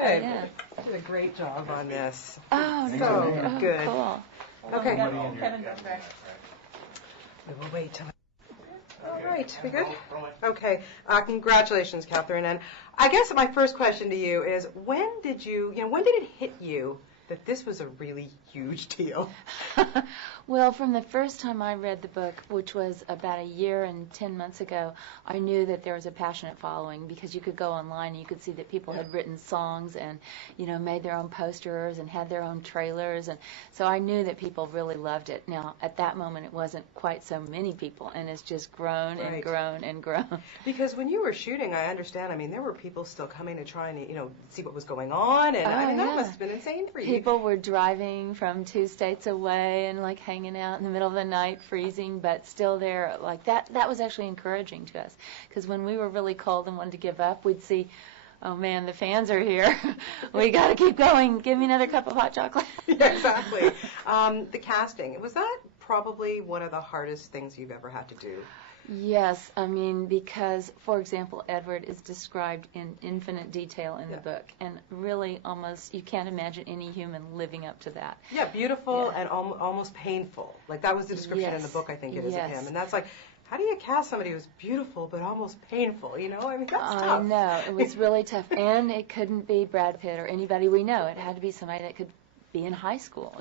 Hey, Yeah. you did a great job on this. Oh, So no. good. Cool. Okay. Kevin goes there. We will wait till. All right, we good? Okay. Congratulations, Catherine. And I guess my first question to you is, when did it hit you that this was a really huge deal? Well, from the first time I read the book, which was about a year and 10 months ago, I knew that there was a passionate following, because you could go online and you could see that people had written songs and, made their own posters and had their own trailers. And so I knew that people really loved it. Now, at that moment, it wasn't quite so many people, and it's just grown and Right. grown and grown. Because when you were shooting, I understand, there were people still coming to try and, see what was going on. And that must have been insane for you. People were driving from 2 states away and hanging out in the middle of the night, freezing, but still there. That was actually encouraging to us, because when we were really cold and wanted to give up, we'd see, oh man, the fans are here. We got to keep going. Give me another cup of hot chocolate. Yeah, exactly. The casting, was that probably one of the hardest things you've ever had to do? Yes, because, for example, Edward is described in infinite detail in the book, and really almost, you can't imagine any human living up to that. Yeah, beautiful and almost painful. That was the description in the book, I think it is, of him. And that's how do you cast somebody who's beautiful but almost painful, that's tough. I know, it was really tough, and it couldn't be Brad Pitt or anybody we know. It had to be somebody that could be in high school,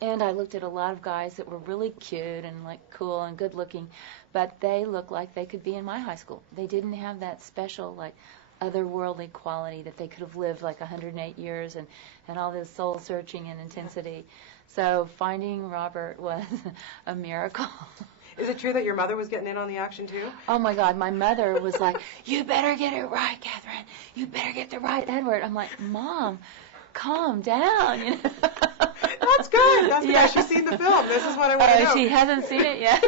And I looked at a lot of guys that were really cute and cool and good looking, but they looked like they could be in my high school. They didn't have that special otherworldly quality that they could have lived 108 years and all this soul searching and intensity. So finding Robert was a miracle. Is it true that your mother was getting in on the action too? Oh my God, my mother was like, "You better get it right, Catherine. You better get the right Edward." I'm like, "Mom, calm down." That's good. That's good. She's seen the film. This is what I want to know. She hasn't seen it yet.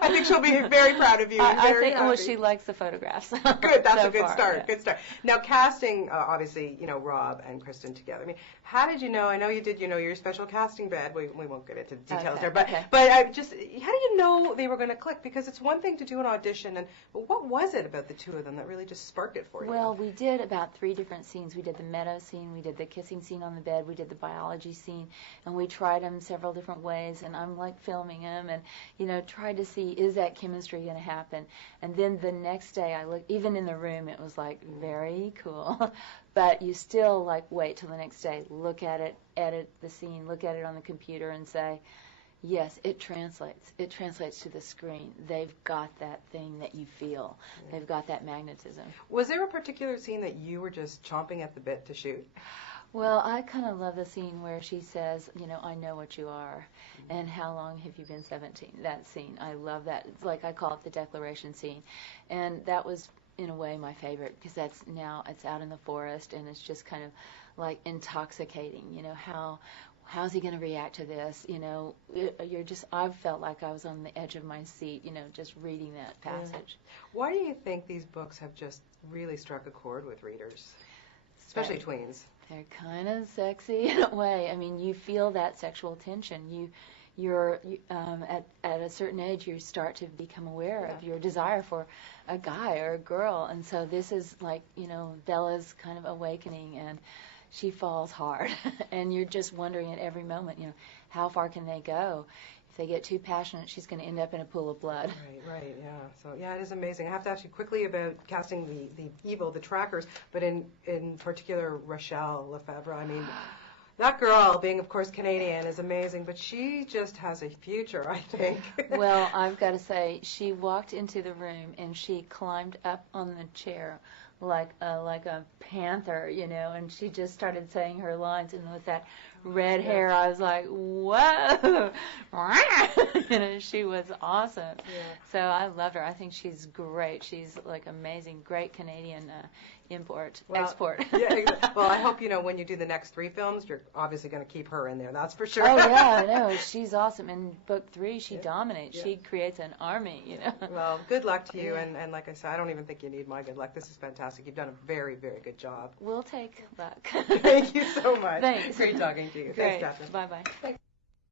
I think she'll be very proud of you. I think, well, she likes the photographs. Good. That's so a good far, start. Yeah. Good start. Now, casting, obviously, Rob and Kristen together. How did you know? I know you did, your special casting bed. We won't get into the details there. But how did you know they were going to click? Because it's one thing to do an audition, but what was it about the two of them that really just sparked it for you? Well, we did about 3 different scenes. We did the meadow scene, we did the kissing scene on the bed, we did the biology scene, and we tried them several different ways, and I'm filming them and, tried to see, is that chemistry going to happen? And then the next day I looked, even in the room, it was very cool. But you still wait till the next day, look at it, edit the scene, look at it on the computer and say, yes, it translates. It translates to the screen. They've got that thing that you feel. They've got that magnetism. Was there a particular scene that you were just chomping at the bit to shoot? Well, I kind of love the scene where she says, I know what you are, and how long have you been 17? That scene, I love that. It's I call it the declaration scene, and that was, in a way, my favorite, because it's out in the forest, and it's just kind of intoxicating. How's he going to react to this? I felt like I was on the edge of my seat, just reading that passage. Why do you think these books have just really struck a chord with readers, especially tweens? They're kind of sexy in a way. You feel that sexual tension. You're at a certain age, you start to become aware of your desire for a guy or a girl, and so this is Bella's kind of awakening, and she falls hard, and you're just wondering at every moment, how far can they go? If they get too passionate, she's going to end up in a pool of blood. Right, yeah. So, yeah, it is amazing. I have to ask you quickly about casting the evil, the trackers, but in particular, Rachelle Lefebvre. That girl, being, of course, Canadian, is amazing, but she just has a future, I think. Well, I've got to say, she walked into the room, and she climbed up on the chair like a panther, and she just started saying her lines, and with that red hair, I was like, whoa, she was awesome. Yeah. So I loved her. I think she's great. She's amazing, great Canadian export. Yeah, well, I hope, when you do the next 3 films, you're obviously going to keep her in there, that's for sure. Oh, yeah, I know. She's awesome. In book 3, she dominates. Yeah. She creates an army, Well, good luck to you, and like I said, I don't even think you need my good luck. This is fantastic. You've done a very, very good job. We'll take luck. Thank you so much. Thanks. Great talking to you. Great. Thanks, Catherine. Bye-bye. Thanks.